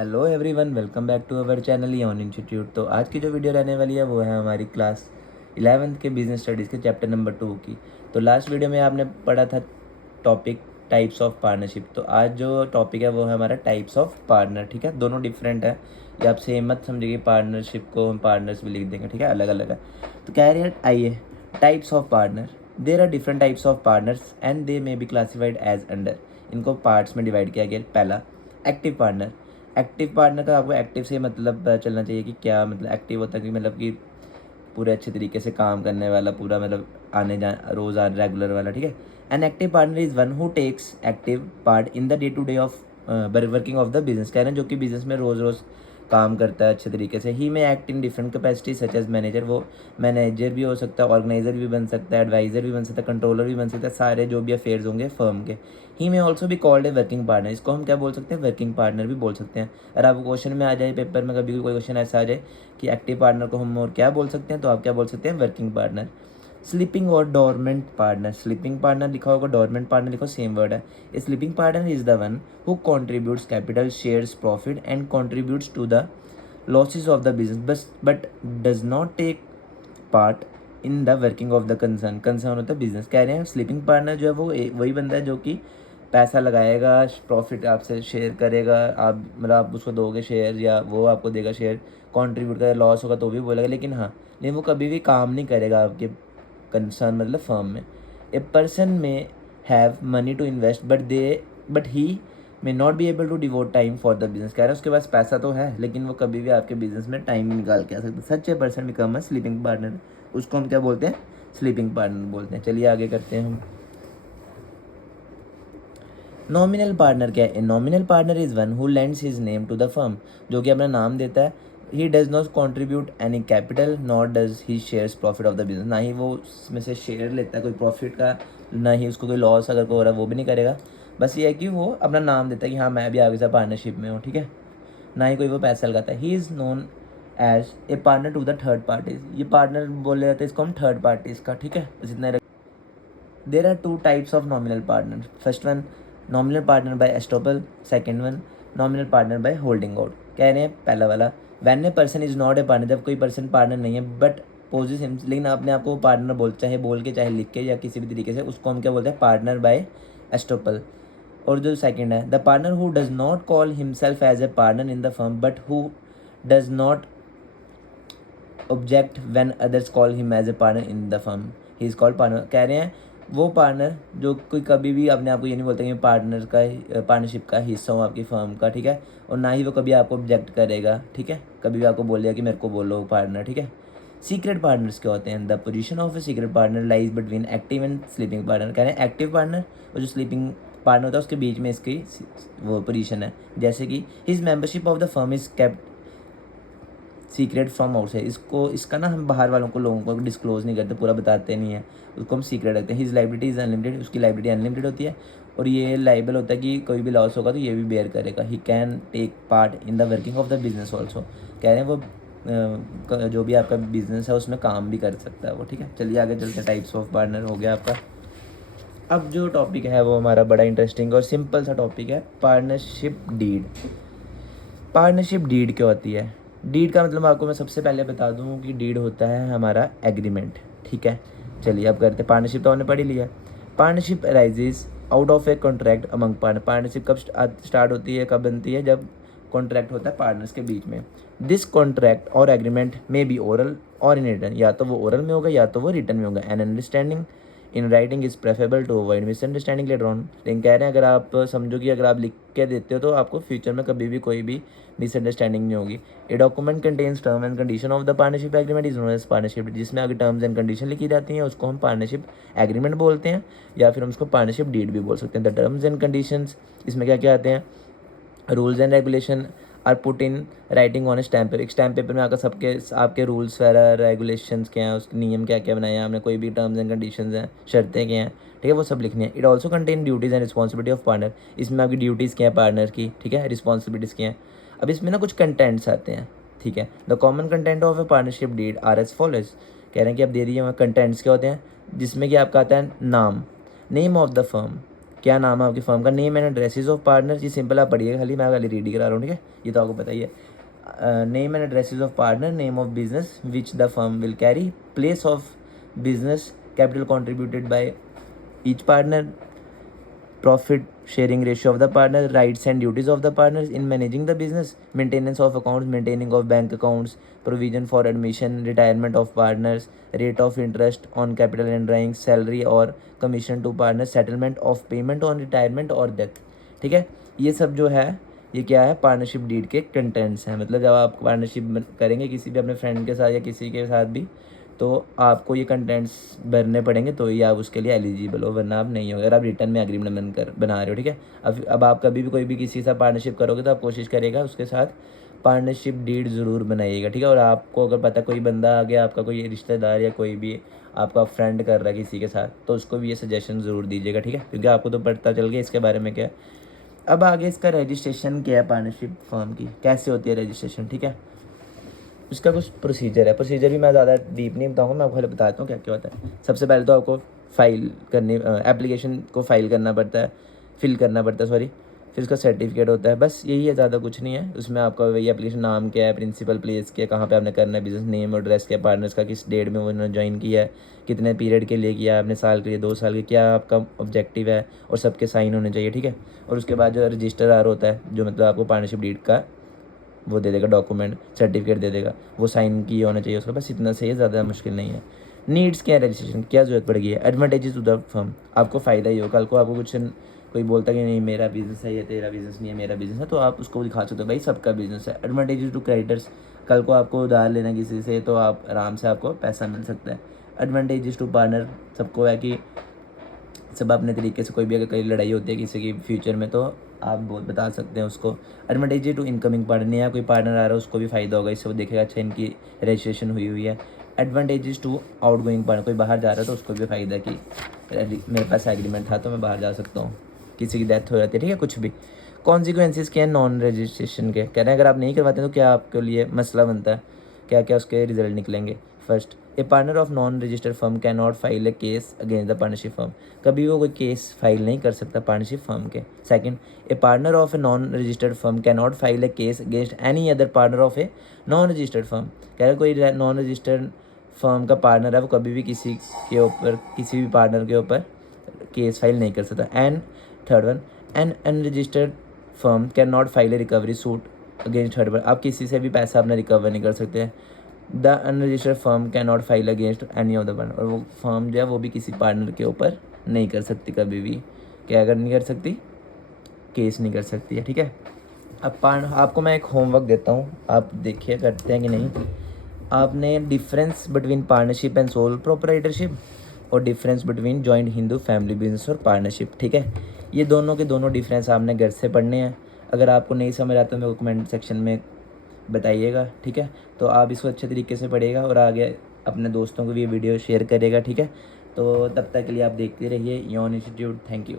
Hello everyone, welcome back to our channel Yon institute. तो आज की जो वीडियो रहने वाली है वो है हमारी क्लास 11th के बिजनेस स्टडीज़ के चैप्टर नंबर 2 की। तो लास्ट वीडियो में आपने पढ़ा था टॉपिक टाइप्स ऑफ पार्टनरशिप। तो आज जो टॉपिक है वो है हमारा टाइप्स ऑफ पार्टनर। ठीक है, दोनों डिफरेंट है, ये आप सेम मत समझिए कि पार्टनरशिप को हम पार्टनर्स भी लिख देंगे। ठीक है, अलग अलग है। तो कह रहे हैं आइए, types of partner. There are different types of partners and they may be classified as under. इनको पार्ट्स में डिवाइड किया गया। पहला, एक्टिव पार्टनर। एक्टिव पार्टनर का आपको एक्टिव से मतलब चलना चाहिए कि क्या मतलब एक्टिव होता है कि मतलब कि पूरे अच्छे तरीके से काम करने वाला, पूरा मतलब आने जा रोज़ आ रेगुलर वाला। ठीक है, an active partner is one who takes active part in the day to day of working of the business. कह रहे हैं जो कि बिजनेस में रोज़ रोज़ काम करता है अच्छे तरीके से। He may act in different capacity such as manager. वो मैनेजर भी हो सकता है, ऑर्गेनाइजर भी बन सकता है, एडवाइज़र भी बन सकता है, कंट्रोलर भी बन सकता है, सारे जो भी अफेयर्स होंगे फर्म के। ही में ऑल्सो भी कॉल्ड ए वर्किंग पार्टनर। इसको हम क्या बोल सकते हैं, वर्किंग पार्टनर भी बोल सकते हैं। अगर आपको क्वेश्चन में आ जाए, पेपर में कभी कोई क्वेश्चन ऐसा आ जाए कि एक्टिव पार्टनर को हम और क्या बोल सकते हैं, तो आप क्या बोल सकते हैं, वर्किंग पार्टनर। स्लीपिंग और डोरमेंट पार्टनर। स्लीपिंग पार्टनर लिखा होगा, डोरमेंट पार्टनर लिखो, सेम वर्ड है। A sleeping partner is the one who contributes capital, shares profit and contributes to the losses of the business but does not take part in the working of the concern. Concern होता है business. कह रहे हैं sleeping partner जो है वो वही बंदा है जो कि पैसा लगाएगा, प्रॉफिट आपसे शेयर करेगा, आप मतलब आप उसको दोगे शेयर या वो आपको देगा शेयर, कंट्रीब्यूट करेगा, लॉस होगा तो भी बोलेगा, लेकिन हाँ, लेकिन वो कभी भी काम नहीं करेगा आपके कंसर्न मतलब फर्म में। A person may have money to invest but he may not be able to devote time for the business. कह रहे हैं उसके पास पैसा तो है लेकिन वो कभी भी आपके बिजनेस में टाइम नहीं निकाल के आ सकता। Such a person become a sleeping partner. उसको हम क्या बोलते हैं, स्लीपिंग पार्टनर बोलते हैं। चलिए आगे करते हैं हम। नॉमिनल पार्टनर क्या है? Nominal partner is one who lends his name to the firm. जो कि अपना नाम देता है। He does not contribute any capital not does he shares profit of the business. ना ही वो उसमें से शेयर लेता है कोई प्रॉफिट का, ना ही उसको कोई लॉस अगर कोई हो रहा है वो भी नहीं करेगा। बस ये है कि वो अपना नाम देता है कि हाँ मैं भी आगे से पार्टनरशिप में हूँ। ठीक है, ना ही कोई वो पैसा लगाता है। He is known as a partner to the third parties. ये पार्टनर बोले जाते हैं इसको हम थर्ड पार्टीज का। ठीक है, जितना there are two types of nominal partner. First one, nominal partner by estoppel. Second one, nominal partner by holding out. कह रहे हैं पहला वाला, when a person is not a partner, जब कोई पर्सन पार्टनर नहीं है बट पोजेस हिम, लेकिन अपने आप को पार्टनर बोल, चाहे बोल के चाहे लिख के या किसी भी तरीके से, उसको हम क्या बोलते हैं, पार्टनर बाय एस्टोपल। और जो सेकंड है, the partner who does not call himself as a partner in the firm but who does not object when others call him as a partner in the firm, he is called partner. कह रहे हैं वो partner जो कोई कभी भी अपने आप को ये नहीं बोलता कि मैं पार्टनर का पार्टनरशिप का हिस्सा हूँ आपकी फर्म का। ठीक है, और ना ही वो कभी आपको ऑब्जेक्ट करेगा। ठीक है, कभी भी आपको बोलेगा कि मेरे को बोलो पार्टनर। ठीक है, सीक्रेट पार्टनर्स क्या होते हैं? The position of a secret partner lies between active and sleeping partner. कह रहे हैं एक्टिव पार्टनर और जो स्लीपिंग पार्टनर होता है उसके बीच में इसकी वो पोजीशन है। जैसे कि his membership of the firm is kept secret from outside. इसको इसका ना हम बाहर वालों को, लोगों को डिस्क्लोज नहीं करते, पूरा बताते नहीं है, उसको हम सीक्रेट रखते हैं। His liability is unlimited. उसकी लाइबिलिटी अनलिमिटेड होती है और ये लाइबल होता है कि कोई भी लॉस होगा तो ये भी बेयर करेगा। He can take part in the working of the business also. कह रहे हैं वो जो भी आपका बिजनेस है उसमें काम भी कर सकता है वो। ठीक है, चलिए आगे चलते हैं। टाइप्स ऑफ पार्टनर हो गया आपका। अब जो टॉपिक है वो हमारा बड़ा इंटरेस्टिंग और सिंपल सा टॉपिक है, पार्टनरशिप डीड। पार्टनरशिप डीड क्या होती है? डीड का मतलब आपको मैं सबसे पहले बता दूं कि डीड होता है हमारा एग्रीमेंट। ठीक है, चलिए अब करते हैं। पार्टनरशिप तो हमने पढ़ ही लिया। Partnership arises out of a contract among partner. Partnership कब स्टार्ट होती है, कब बनती है? जब कॉन्ट्रैक्ट होता है पार्टनर्स के बीच में। दिस कॉन्ट्रैक्ट और एग्रीमेंट में बी ओरल और इन रिटर्न। या तो वो ओरल में होगा या तो वो रिटर्न में होगा। An understanding in writing is preferable to avoid misunderstanding later on. लेकिन कह रहे हैं अगर आप समझो कि अगर आप लिख के देते हो तो आपको फ्यूचर में कभी भी कोई भी मिसअंडरस्टैंडिंग नहीं होगी। A document contains term and condition of the partnership agreement is known as partnership. जिसमें अगर टर्म्स एंड कंडीशन लिखी जाती हैं उसको हम पार्टनरशिप एग्रीमेंट बोलते हैं, या फिर हम उसको पार्टनरशिप डीड भी बोल सकते हैं। द टर्म्स एंड कंडीशंस, इसमें क्या क्या आते हैं? Rules and regulation are put in writing on stamp paper. एक स्टैम्प पेपर में आकर सबके आपके रूल्स वगैरह रेगुलेशंस क्या हैं, उसके नियम क्या क्या बनाए हैं आपने, कोई भी टर्म्स एंड कंडीशंस हैं, शर्तें क्या हैं, ठीक है, वो सब लिखनी है। It also contain duties and responsibility of partner. इसमें आपकी ड्यूटीज़ क्या है पार्टनर की, ठीक है, रिस्पॉन्सिबिलिटीज़ क्या हैं। अब इसमें ना कुछ कंटेंट्स आते हैं। ठीक है, the common content of a partnership deed are as follows. कह रहे हैं कि आप दे दिए कंटेंट्स क्या होते हैं, जिसमें कि आपका आता है नाम, नेम ऑफ द फर्म, क्या नाम है आपकी फर्म का, name and addresses of partner, ये सिंपल आप पढ़िएगा खाली, मैं खाली रीड ही करा रहा हूँ, ठीक है, ये तो आपको पता ही है। Name and addresses of partner, name of business which the firm will carry, place of business, capital contributed by each partner, profit sharing ratio of the partner, rights and duties of the partners in managing the business, maintenance of accounts, maintaining of bank accounts, provision for admission, retirement of partners, rate of interest on capital and drawings, salary or commission to partners, settlement of payment on retirement और death। ठीक है, ये सब जो है ये क्या है, पार्टनरशिप डीड के कंटेंट्स हैं। मतलब जब आप पार्टनरशिप करेंगे किसी भी अपने फ्रेंड के साथ या किसी के साथ भी, तो आपको ये कंटेंट्स भरने पड़ेंगे, तो ही आप उसके लिए एलिजिबल हो, वरना आप नहीं हो, अगर आप रिटर्न में एग्रीमेंट बना रहे हो, ठीक है। अब आप कभी भी कोई भी किसी से पार्टनरशिप करोगे तो आप कोशिश करेगा उसके साथ पार्टनरशिप डीड ज़रूर बनाइएगा, ठीक है। और आपको अगर पता कोई बंदा आ गया, आपका कोई रिश्तेदार या कोई भी आपका फ्रेंड कर रहा है किसी के साथ, तो उसको भी ये सजेशन ज़रूर दीजिएगा, ठीक है, क्योंकि आपको तो पता चल गया इसके बारे में क्या है। अब आगे इसका रजिस्ट्रेशन क्या है, पार्टनरशिप फर्म की कैसे होती है रजिस्ट्रेशन, ठीक है। उसका कुछ प्रोसीजर है, प्रोसीजर भी मैं ज़्यादा डीप नहीं बताऊँगा, मैं आपको पहले बताता हूँ क्या क्या होता है। सबसे पहले तो आपको फाइल करनी, एप्लीकेशन को फाइल करना पड़ता है, फिल करना पड़ता है, सॉरी, फिर उसका सर्टिफिकेट होता है, बस यही है, ज़्यादा कुछ नहीं है। उसमें आपका वही एप्लीकेशन नाम क्या है, प्रिंसिपल प्लेस क्या, कहाँ पे आपने करना है, बिजनेस नेम और एड्रेस क्या, पार्टनर्स का किस डेट में उन्होंने ज्वाइन किया है, कितने पीरियड के लिए किया है आपने, साल के लिए, 2 साल के, क्या आपका ऑब्जेक्टिव है, और सबके साइन होने चाहिए, ठीक है। और उसके बाद जो रजिस्टरार होता है, जो मतलब आपको पार्टनरशिप डीड का वो दे देगा, डॉक्यूमेंट सर्टिफिकेट दे देगा, वो साइन किए होना चाहिए उसका, बस इतना सही है, ज़्यादा मुश्किल नहीं है। नीड्स क्या है रजिस्ट्रेशन, क्या ज़रूरत पड़ेगी है, एडवांटेजेस टू द फर्म, आपको फ़ायदा ही हो, कल को आपको कुछ कोई बोलता कि नहीं मेरा बिजनेस है, ये तेरा बिजनेस नहीं है, मेरा बिजनेस है, तो आप उसको दिखा सकते हो भाई सबका बिजनेस है। एडवांटेजेस टू क्रेडिटर्स, कल को आपको उधार लेना किसी से, तो आप आराम से आपको पैसा मिल सकता है। एडवांटेजेस टू पार्टनर, सबको है कि सब अपने तरीके से, कोई भी अगर कहीं लड़ाई होती है किसी की फ्यूचर में, तो आप बहुत बता सकते हैं उसको। एडवांटेज टू इनकमिंग पार्टनर, नया कोई पार्टनर आ रहा है उसको भी फ़ायदा होगा, इससे वो देखेगा अच्छा इनकी रजिस्ट्रेशन हुई है। Advantages to outgoing partner, कोई बाहर जा रहा है तो उसको भी फ़ायदा कि मेरे पास एग्रीमेंट था तो मैं बाहर जा सकता हूँ, किसी की डेथ हो जाती है, ठीक है, कुछ भी। कॉन्सिक्वेंसेस क्या है नॉन रजिस्ट्रेशन के, कह रहे हैं अगर आप नहीं करवाते तो क्या आपके लिए मसला बनता है, क्या क्या उसके रिजल्ट निकलेंगे। First, A partner of non registered firm can not file A case against the partnership firm, कभी वो कोई केस फाइल नहीं कर सकता पार्टनरशिप फर्म के। Second, A partner of a non registered firm can not file A case against any other partner of a non registered firm, कह रहे कोई नॉन रजिस्टर्ड फर्म का पार्टनर है वो कभी भी किसी के ऊपर, किसी भी पार्टनर के ऊपर केस फाइल नहीं कर सकता। And third one, N unregistered firm can not file A recovery suit against third party, आप किसी से भी पैसा अपना रिकवर नहीं कर सकते हैं। The unregistered firm can not file against any of the partner, और वो फर्म जो है वो भी किसी पार्टनर के ऊपर नहीं कर सकती कभी भी, क्या अगर नहीं कर सकती, केस नहीं कर सकती है, ठीक है। अब आपको मैं एक होमवर्क देता हूँ, आप देखिए करते हैं कि नहीं। आपने difference between partnership and sole proprietorship और difference between joint Hindu family business और पार्टनरशिप, ठीक है, ये दोनों के दोनों डिफरेंस आपने घर से पढ़ने हैं। अगर आपको नहीं समझ आता मेरे को कमेंट सेक्शन में बताइएगा, ठीक है। तो आप इसको अच्छे तरीके से पढ़िएगा और आगे अपने दोस्तों को भी ये वीडियो शेयर करिएगा, ठीक है। तो तब तक के लिए आप देखते रहिए योन इंस्टीट्यूट, थैंक यू।